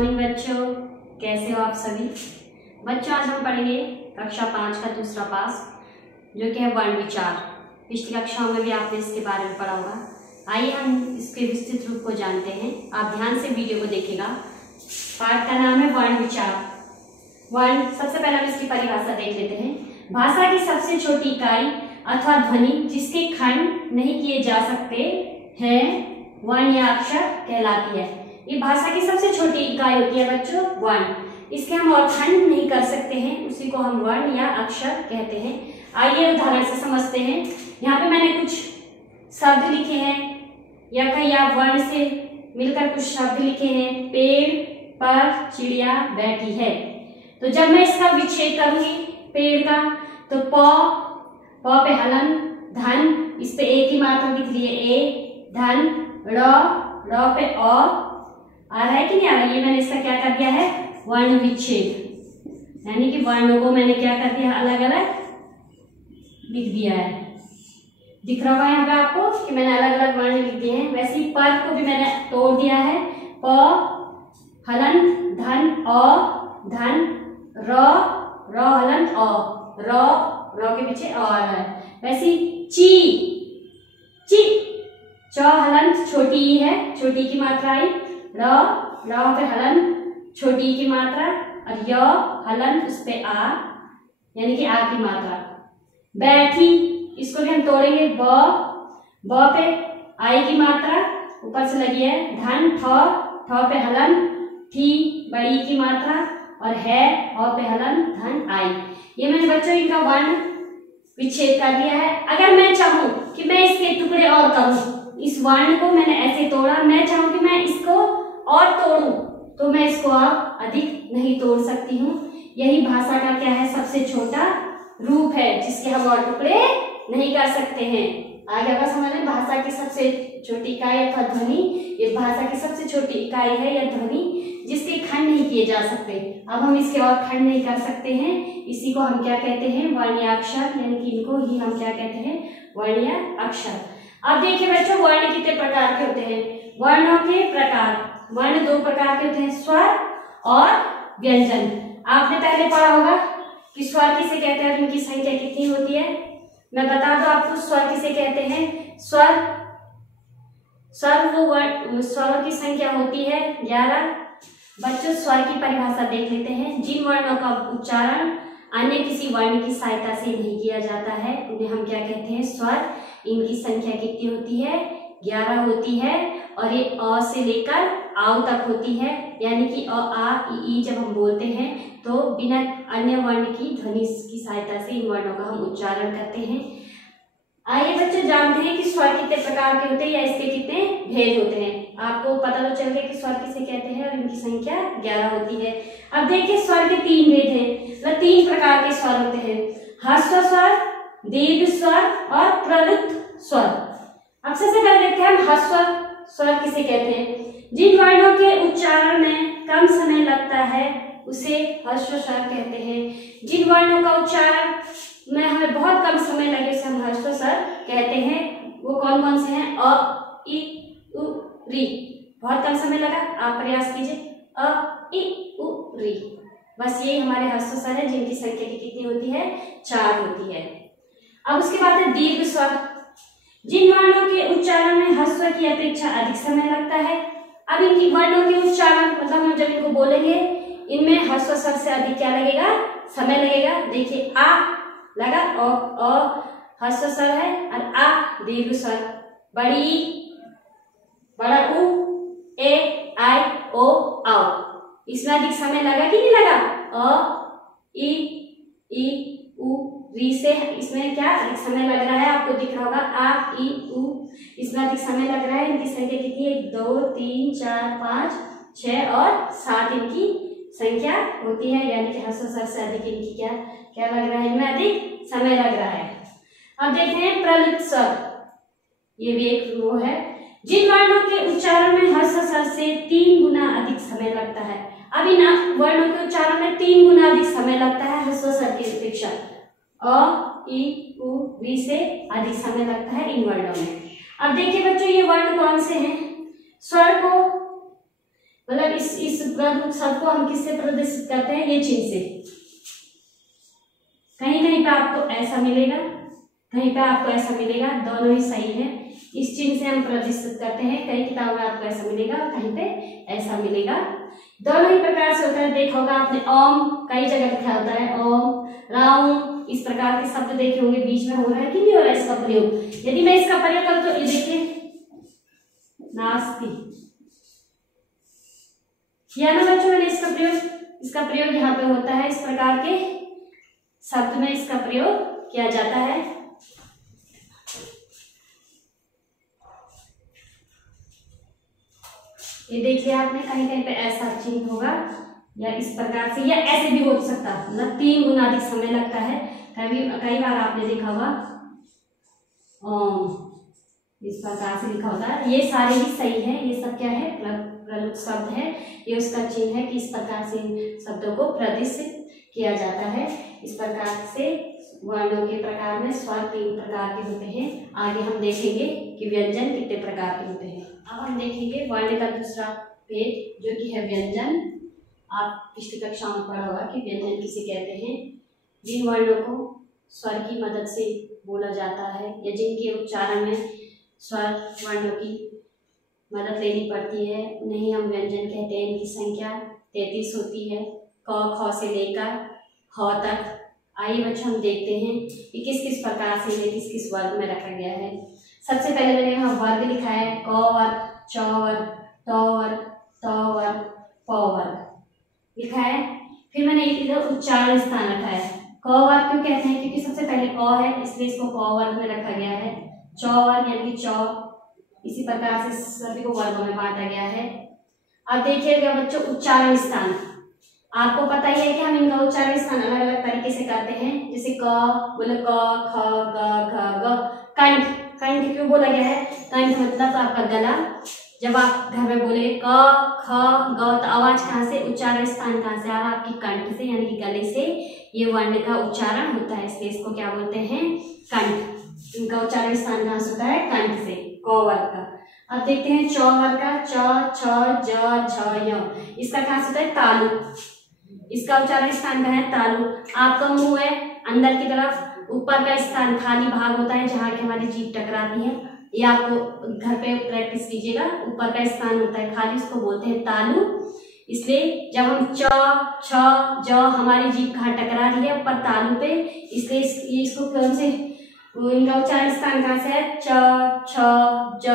Morning बच्चों, कैसे हो आप सभी बच्चों। आज हम पढ़ेंगे कक्षा 5 का दूसरा पास, जो कि है वर्ण विचार। पिछली कक्षाओं में भी आपने इसके बारे में पढ़ा होगा। आइए हम इसके विस्तृत रूप को जानते हैं। आप ध्यान से वीडियो को देखिएगा। पाठ का नाम है वर्ण विचार। वर्ण, सबसे पहले हम इसकी परिभाषा देख लेते हैं। भाषा की सबसे छोटी इकाई अथवा ध्वनि जिसके खंड नहीं किए जा सकते हैं, वर्ण या अक्षर कहलाती है। ये भाषा की सबसे छोटी इकाई होती है बच्चों, वर्ण। इसके हम और खंड नहीं कर सकते हैं, उसी को हम वर्ण या अक्षर कहते हैं। आइए उदाहरण से समझते हैं। यहाँ पे मैंने कुछ शब्द लिखे हैं, या कहीं आप वर्ण से मिलकर कुछ शब्द लिखे हैं। पेड़ पर चिड़िया बैठी है। तो जब मैं इसका विच्छेद करूंगी पेड़ का, तो प पे हलन, धन, इस पे एक ही मात्रा दिख रही है, ए, धन, र पे आ रहा है कि नहीं आ रहा है। ये मैंने इसका क्या कर दिया है, वर्ण विच्छेद, यानी कि वर्णों को मैंने क्या कर दिया, अलग अलग लिख दिया है। दिख रहा होगा यहाँ पे आपको कि मैंने अलग अलग वर्ण लिख दिए हैं। वैसे ही पर को भी मैंने तोड़ दिया है। प हलन, धन, अ, धन, र हलन, अ, र के पीछे आ रहा है। वैसे ही ची च हलन छोटी ई है, छोटी की मात्रा आई। र पे हलन छोटी की मात्रा, और य हलन उस पे आ, यानी कि आ की मात्रा। बैठी, इसको भी हम तोड़ेंगे। ब पे आई की मात्रा ऊपर से लगी है। धन, ठ पे हलन, ठी बड़ी की मात्रा, और है पे हलन, धन, आई। ये मैंने बच्चों इनका वर्ण विच्छेद कर दिया है। अगर मैं चाहूं कि मैं इसके टुकड़े और करूं, इस वर्ण को मैंने ऐसे तोड़ा, मैं चाहूं कि मैं इसको और तोड़ूं, तो मैं इसको अब अधिक नहीं तोड़ सकती हूँ। यही भाषा का क्या है, सबसे छोटा रूप है, जिसके हम और टुकड़े नहीं कर सकते हैं। आगे अगर समझ, भाषा की सबसे छोटी इकाई अथवा ध्वनि, ये भाषा की सबसे छोटी इकाई है या ध्वनि जिसके खंड नहीं किए जा सकते। अब हम इसके और खंड नहीं कर सकते हैं, इसी को हम क्या कहते हैं, वर्ण या अक्षर, यानी कि इनको ही हम क्या कहते हैं, वर्ण या अक्षर। अब देखिए बच्चों, वर्ण कितने प्रकार के होते हैं। वर्णों के प्रकार, वर्ण दो प्रकार के होते हैं, स्वर और व्यंजन। आपने पहले पढ़ा होगा कि स्वर किसे कहते हैं और इनकी संख्या कितनी होती है। मैं बता दूं आपको स्वर किसे कहते हैं। स्वर वो स्वरों की संख्या होती है 11। बच्चों, स्वर की परिभाषा देख लेते हैं। जिन वर्णों का उच्चारण अन्य किसी वर्ण की सहायता से नहीं किया जाता है, उन्हें हम क्या कहते हैं, स्वर। इनकी संख्या कितनी होती है, 11 होती है, और ये अ से लेकर आओ तक होती है, यानी कि अ, आ, ई जब हम बोलते हैं तो बिना अन्य वर्ण की ध्वनि की सहायता से इन वर्णों का हम उच्चारण करते हैं। आइए बच्चों, जानते हैं कि स्वर कितने प्रकार के होते हैं या इसके कितने भेद होते हैं। आपको पता तो चल गया कि स्वर किसे कहते हैं और इनकी संख्या 11 होती है। अब देखिए, स्वर के 3 भेद हैं, मतलब 3 प्रकार के स्वर होते हैं। ह्रस्व स्वर, दीर्घ स्वर और प्रलुप्त स्वर। अब सबसे पहले देखते हैं हम ह्रस्व स्वर किसे कहते हैं। जिन वर्णों के उच्चारण में कम समय लगता है उसे ह्रस्व स्वर कहते हैं। जिन वर्णों का उच्चारण में हमें बहुत कम समय लगे उसे हम ह्रस्व स्वर कहते हैं। वो कौन कौन से हैं, अ, इ, उ, री। बहुत कम समय लगा, आप प्रयास कीजिए। अ, इ, उ, री, बस ये हमारे ह्रस्व स्वर है, जिनकी संख्या की कितनी होती है, 4 होती है। अब उसके बाद है दीर्घ स्वर। जिन वर्णों के उच्चारण में ह्रस्व की अपेक्षा अधिक समय लगता है। अब इनकी वर्णों के उच्चारण, मतलब हम जब इनको बोलेंगे, इनमें ह्रस्व स्वर से अधिक क्या लगेगा, समय लगेगा। देखिए, आ लगा, अ ह्रस्व स्वर है, और आ दीर्घ स्वर। बड़ी, बड़ा उ, ए, आई, ओ, आओ, इसमें अधिक समय लगा कि नहीं लगा। अ, इ, उ, री से इसमें क्या अधिक समय लग रहा है, आपको दिख रहा होगा। आ, इ, उ, इसमें अधिक समय लग रहा है। इनकी संख्या कितनी है, 1, 2, 3, 4, 5, 6 और 7 इनकी संख्या होती है, यानी कि ह्रस्व स्वर से अधिक इनकी क्या लग रहा है, इनमें अधिक समय लग रहा है। अब देखते हैं प्रलुप्त स्वर। ये भी एक वो है। जिन वर्णों के उच्चारण में ह्रस्व स्वर से 3 गुना अधिक समय लगता है। अब इन वर्णों के उच्चारण में 3 गुना अधिक समय लगता है ह्रस्व स्वर की अपेक्षा। अ, इ, उ, री से अधिक समय लगता है इन वर्णों में। अब देखिए बच्चों, ये वर्ण कौन से हैं। स्वर को मतलब इस प्रमुख शब्द को हम किससे प्रदर्शित करते हैं, ये चिन्ह से। कहीं कहीं पे आपको ऐसा मिलेगा, कहीं पे आपको ऐसा मिलेगा, दोनों ही सही है। इस चिन्ह से हम प्रदर्शित करते हैं, कई किताबों में आपको ऐसा मिलेगा और कहीं पे ऐसा मिलेगा। दोनों ही प्रकार से होता है। देखा होगा आपने ओम कई जगह लिखा होता है, ओम, राम, इस प्रकार के शब्द देखे होंगे। बीच में हो रहा है कि नहीं हो रहा है इसका प्रयोग। यदि मैं इसका प्रयोग करूँ तो ये देखिए नास्ति, किया ना बच्चों मैंने इसका प्रयोग यहाँ पे होता है। इस प्रकार के शब्द में इसका प्रयोग किया जाता है। ये देखिए आपने कहीं कहीं पे ऐसा चिन्ह होगा या इस प्रकार से, या ऐसे भी हो सकता है, मतलब 3 गुना अधिक समय लगता है। कई बार आपने देखा होगा इस प्रकार से लिखा होता है। ये सारे ही सही है। ये सब क्या है, प्रमुख शब्द है। ये उसका चिन्ह है कि इस प्रकार से शब्दों को प्रदर्शित किया जाता है। इस प्रकार से वर्णों के प्रकार में स्वर 3 प्रकार के होते हैं। आगे हम देखेंगे कि व्यंजन कितने प्रकार के होते हैं। अब हम देखेंगे वर्ण का दूसरा पेज जो कि है व्यंजन। आप पिछली कक्षा में पढ़ा होगा कि व्यंजन किसे कहते हैं। जिन वर्णों को स्वर की मदद से बोला जाता है या जिनके उच्चारण में स्वर वर्णों की मदद लेनी पड़ती है, उन्हें हम व्यंजन कहते हैं। इनकी संख्या 33 होती है, क ख से लेकर ह तक। आइए बच्चों हम देखते हैं कि किस किस प्रकार से इन्हें किस किस वर्ग में रखा गया है। सबसे पहले मैंने यहाँ वर्ग लिखा है, क वर्ग, च वर्ग, ट वर्ग, त वर्ग, प वर्ग लिखा है। फिर मैंने इधर उच्चारण स्थान रखा है। क वर्ग क्यों कहते हैं, क्योंकि सबसे पहले क है इसलिए इसको क वर्ग में रखा गया है। च वर्ग यानी कि च, इसी प्रकार से सभी को वर्गों में बांटा गया है। अब देखिएगा बच्चों उच्चारण स्थान, आपको पता ही है कि हम इनका उच्चारण स्थान अलग अलग तरीके से करते हैं। जैसे क बोले क, ख, ग, घ, ग। कंठ, कंठ क्यों बोला गया है, कंठ मतलब आपका गला। जब आप घर में बोले क, ख, ग तो आवाज कहाँ से, उच्चारण स्थान कहाँ से आ रहा है, आपकी कंठ से यानी कि गले से ये वर्ण का उच्चारण होता है, इसलिए इसको क्या बोलते हैं, कंठ। इनका उच्चारण स्थान कहाँ से होता है, कंठ से, क वर्ग का। अब देखते हैं च वर्ग का, च, छ, ज, झ, य। इसका कहाँ से होता है, तालु। इसका उच्चारण स्थान का है तालु। आपका मुंह है अंदर की तरफ, ऊपर का स्थान खाली भाग होता है जहाँ की हमारी जीभ टकराती है। ये आपको घर पे प्रैक्टिस कीजिएगा। ऊपर का स्थान होता है खाली, उसको बोलते हैं तालु। इसलिए जब हम च, छ, ज हमारी जीभ कहाँ टकरा रही है, ऊपर तालु पे, इसलिए इसको कौन से, इनका उच्चारण स्थान कहाँ से है, च, छ, ज,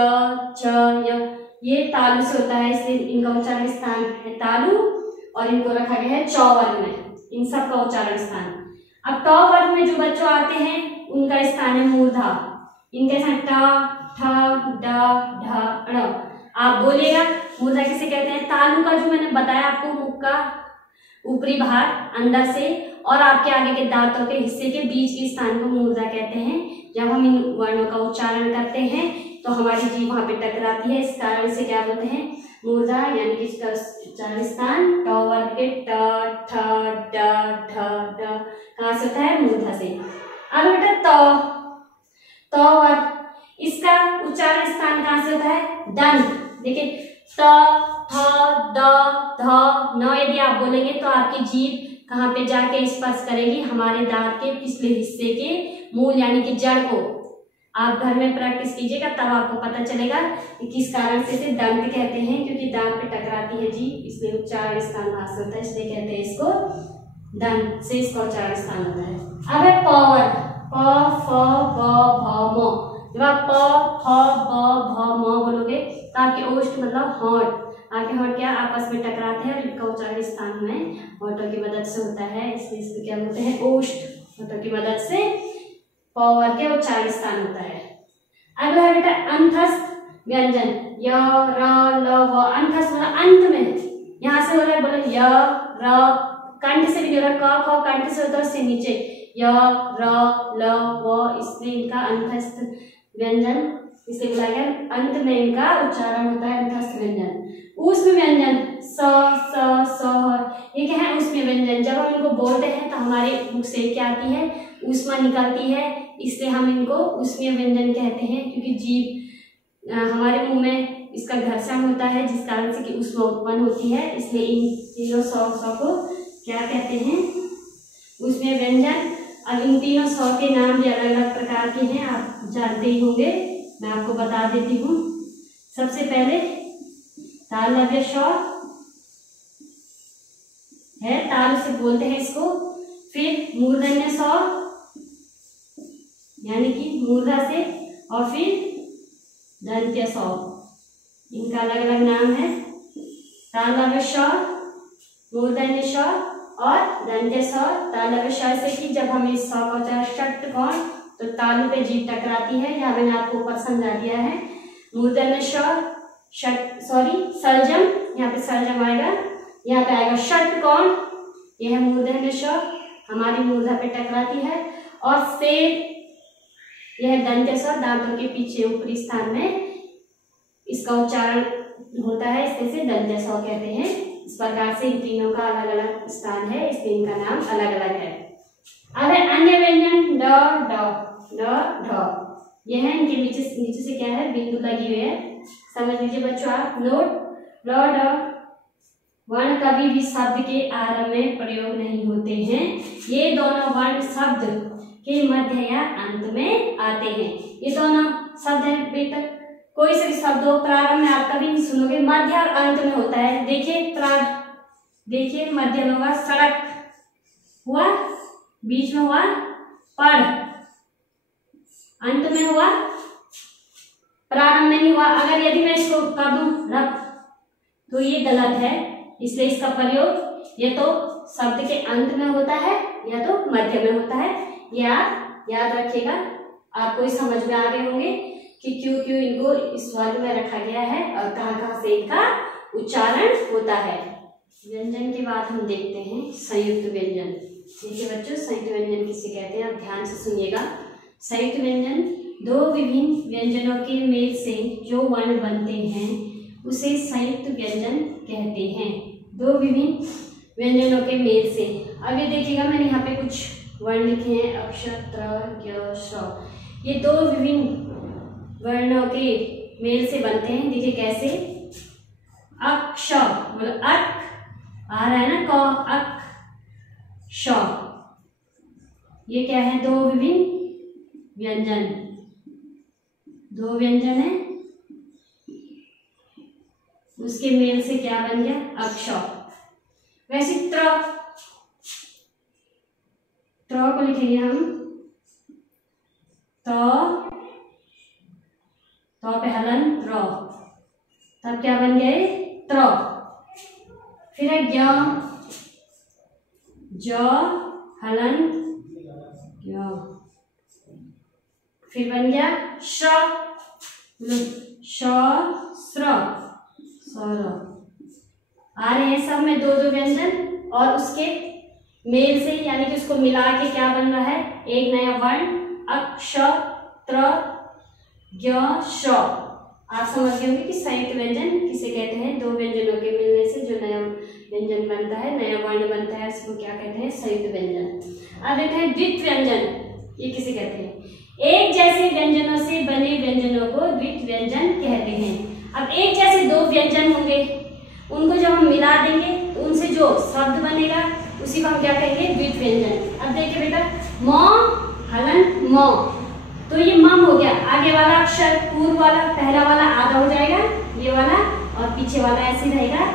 छ, य। ये तालु से होता है, इसलिए इनका उच्चारण स्थान है तालु और इनको रखा गया है च वर्ग में, इन सब का उच्चारण स्थान। अब ट वर्ग में जो बच्चों आते हैं उनका स्थान है मूर्धा। इनके स्थान ट, ठ, ड, ढ, ण। आप बोलिएगा मूर्धा किसे कहते हैं, तालु का जो मैंने बताया आपको, मुख का ऊपरी भाग अंदर से और आपके आगे के दांतों के हिस्से के बीच के स्थान को मूर्धा कहते हैं। जब हम इन वर्णों का उच्चारण करते हैं तो हमारी जीभ वहां पे टकराती है, इस कारण से क्या बोलते हैं, मूर्धा, यानी कि इसका उच्चारण स्थान ट वर्ग के ट, ठ, ड, ढ, ड कहाँ से होता है, मूर्धा से। अब बेटा त वर्ग, इसका उच्चारण स्थान कहाँ से होता है, दंत। देखिए त, थ, द, ध, न यदि आप बोलेंगे तो आपकी जीभ कहाँ पे जाके स्पर्श करेगी, हमारे दांत के पिछले हिस्से के मूल यानी कि जड़ को। आप घर में प्रैक्टिस कीजिएगा तब आपको पता चलेगा कि किस कारण से इसे दंत कहते हैं, क्योंकि दांत पे टकराती है जीभ, इसलिए उच्चारण स्थान वहां से होता है, इसलिए कहते हैं इसको दंत से, इसका उच्चारण स्थान होता है। अब है प वर्ग, प, फ, ब, भ, म। जब आप प, फ, ब, भ, म बोलोगे तो आपके ओष्ठ मतलब होंठ, आपके होंठ क्या आपस में टकराते हैं और इनका उच्चारण स्थान हमें होंठों की मदद से होता है, इसलिए इसको क्या बोलते हैं, ओष्ठ। होंठों की मदद से प वर्ग के उच्चारण स्थान होता है। अगला है बेटा अंतस्थ व्यंजन, य, र, ल, व। अंतस्थ मतलब अंत में, यहाँ से हो रहा है बोले य, र, कंठ से भी हो रहा है, क, ख कंठ से होता है, उससे नीचे य, र, ल, व, इसलिए इनका अंतस्थ व्यंजन इसे बोला गया। अंत में इनका उच्चारण होता है अंतस्थ व्यंजन। ऊष्म व्यंजन, स, स, स, ये क्या है, ऊष्म व्यंजन। जब हम इनको बोलते हैं तो हमारे मुख से क्या आती है, ऊष्मा निकलती है, इसलिए हम इनको ऊष्मीय व्यंजन कहते हैं, क्योंकि जीभ हमारे मुंह में इसका घर्षण होता है जिस कारण से कि ऊष्मा उत्पन्न होती है, इसलिए इन तीनों सौ को क्या कहते हैं, उसमें व्यंजन। अब इन तीनों सौ के नाम भी अलग अलग प्रकार के हैं, आप जानते ही होंगे, मैं आपको बता देती हूँ। सबसे पहले तालव्य श है, ताल से बोलते हैं इसको। फिर मूर्धन्य स यानी कि मूर्धा से, और फिर दंत्य स, इनका अलग अलग नाम है। तालव्य श, मूर्धन्य श और दंत्य स। तालव्य श से कि जब हम इस स का उच्चारण षट्कोण, तो तालु पे जीभ टकराती है, यह मैंने आपको ऊपर समझा दिया है। मूर्धन्य श सलजम, यहाँ पे सलजम आएगा, यहाँ पे आएगा षट्कोण, यह है मूर्धन्य श, हमारी मूर्धा पे टकराती है। और से यह दंत्य स, दांतों के पीछे ऊपरी स्थान में इसका उच्चारण होता है, इसलिए से दंत्य स कहते हैं। इस प्रकार से इन तीनों का अलग अलग स्थान है, इसलिए इनका नाम अलग अलग है। अब है अन्य व्यंजन ड ड ढ, यह है इनके नीचे से क्या है, बिंदु लगी हुई है, समझ लीजिए बच्चों आप। नोट, र ड वर्ण कभी भी शब्द के आरंभ में प्रयोग नहीं होते हैं, ये दोनों वर्ण शब्द के मध्य या अंत में आते हैं। ये दोनों शब्द हैं बेटा, कोई से भी शब्द हो प्रारंभ में आप कभी नहीं सुनोगे, मध्य और अंत में होता है। देखिए मध्य में हुआ सड़क, हुआ बीच में हुआ पढ़, अंत में हुआ, प्रारंभ में नहीं हुआ। अगर यदि मैं इसको कर दूं रख, तो ये गलत है, इसलिए इसका प्रयोग या तो शब्द के अंत में होता है या तो मध्य में होता है। ये आप याद रखिएगा, आपको इस समझ में आ गए होंगे कि क्यों क्यों इनको इस वर्ग में रखा गया है और कहाँ कहाँ से इनका उच्चारण होता है। व्यंजन के बाद हम देखते हैं संयुक्त व्यंजन। देखिए बच्चों, संयुक्त व्यंजन किसे कहते हैं, आप ध्यान से सुनिएगा। संयुक्त व्यंजन दो विभिन्न व्यंजनों के मेल से जो वर्ण बनते हैं उसे संयुक्त व्यंजन कहते हैं। दो विभिन्न व्यंजनों के मेल से, अब ये देखिएगा मैंने यहाँ पे कुछ वर्ण लिखे हैं, अक्षर त्र ज्ञ श, ये दो विभिन्न वर्णों के मेल से बनते हैं। देखिए कैसे, अक्ष मतलब अक आ रहा है ना, क अक श, ये क्या है, दो विभिन्न व्यंजन, दो व्यंजन है, उसके मेल से क्या बन गया, अक्ष। वैसे त्र को लिखेंगे हम तो पे हलन त्र, तब क्या बन गए त्र। फिर है ज्ञ, ज हलन ज्ञ, फिर बन गया श, स्र आ रहे हैं सब में दो दो व्यंजन, और उसके मेल से यानी कि उसको मिला के क्या बन रहा है, एक नया वर्ण अक्ष त्र ज्ञ श। आप समझ गए होंगे कि संयुक्त व्यंजन किसे कहते हैं, दो व्यंजनों के मिलने से जो नया व्यंजन बनता है, नया वर्ण बनता है, उसको क्या कहते हैं, संयुक्त व्यंजन। अब देखते हैं द्वित व्यंजन, ये किसे कहते हैं, एक जैसे व्यंजनों से बने व्यंजनों को द्वित व्यंजन कहते हैं। अब एक जैसे दो व्यंजन होंगे, उनको जब हम मिला देंगे तो उनसे जो शब्द बनेगा उसी को हम क्या कहेंगे, द्वित व्यंजन। अब देखिए बेटा, म हलन म, तो ये मम हो गया, आगे वाला अक्षर पूर्व वाला पहला वाला आधा हो जाएगा ये वाला, और पीछे वाला ऐसे रहेगा।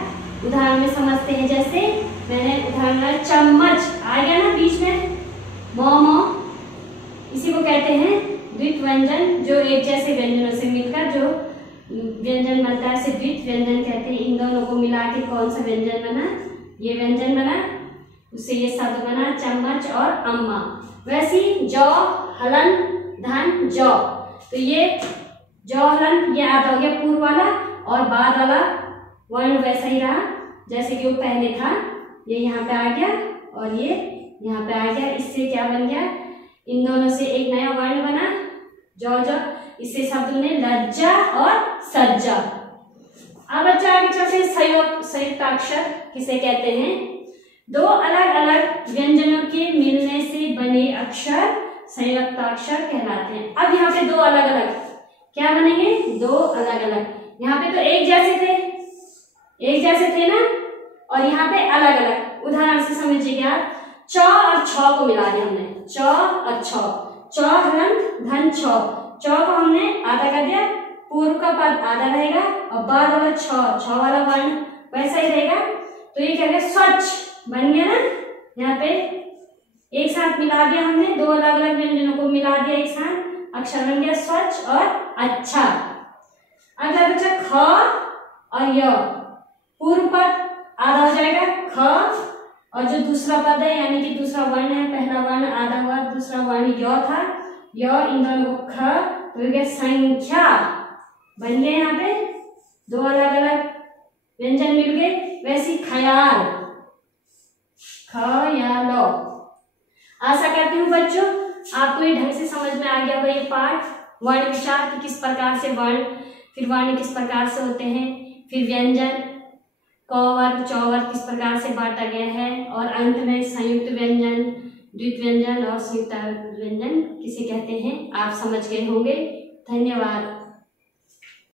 उदाहरण में समझते हैं, जैसे मैंने उदाहरण चम्मच आ गया ना बीच में, म, इसी को कहते हैं द्वित व्यंजन। जो एक जैसे व्यंजनों से मिलकर जो व्यंजन बनता है उसे द्वित व्यंजन कहते हैं। इन दोनों को मिला के कौन सा व्यंजन बना, ये व्यंजन बना, उससे ये शब्द बना चम्मच और अम्मा। वैसे ही जौ हलन धन जौ, तो ये जौ हलन ये आधा हो गया पूर्व वाला, और बाद वाला वर्ण वैसा ही रहा जैसे कि वो पहले था, ये यहाँ पे आ गया और ये यहाँ पे आ गया। इससे क्या बन गया, इन दोनों से एक नया वर्ण बना जौ जौ, इससे शब्द ने लज्जा और सज्जा। अब बच्चा आगे चलते हैं संयुक्ताक्षर किसे कहते हैं, दो अलग अलग व्यंजनों के मिलने से बने अक्षर संयुक्ताक्षर कहलाते हैं। अब यहाँ पे दो अलग अलग क्या बनेंगे, दो अलग अलग, यहाँ पे तो एक जैसे थे ना, और यहाँ पे अलग अलग। उदाहरण से समझिएगा, च और छ को मिला दिया हमने, च और छ, च हलन धन छ, च को हमने आधा कर दिया, पूर्व का पद आधा रहेगा और बाद वाला छ वाला वर्ण वैसा ही रहेगा। तो ये क्या गया, स्वच्छ बन गया ना। यहाँ पे एक साथ मिला दिया हमने, दो अलग अलग व्यंजनों को मिला दिया एक साथ, अक्षर बन गया स्वच्छ और अच्छा। अगला बच्चा ख और य, पूर्व पद आधा हो जाएगा ख, और जो दूसरा पद है यानी कि दूसरा वर्ण है, पहला वर्ण आधा हुआ, दूसरा वर्ण य था, य इन दोनों को ख, तो ये संख्या बन गया। यहाँ पे दो अलग अलग व्यंजन मिल गए। वैसी ख्याल, ख्यालो। आशा करती हूँ बच्चों आपको ये ढंग से समझ में आ गया होगा ये पाठ, वर्ण विचार कि किस प्रकार से वर्ण, फिर वर्ण किस प्रकार से होते हैं, फिर व्यंजन क वर्ग च वर्ग किस प्रकार से बांटा गया है, और अंत में संयुक्त व्यंजन, द्वित व्यंजन और संयुक्त व्यंजन किसे कहते हैं आप समझ गए होंगे। धन्यवाद।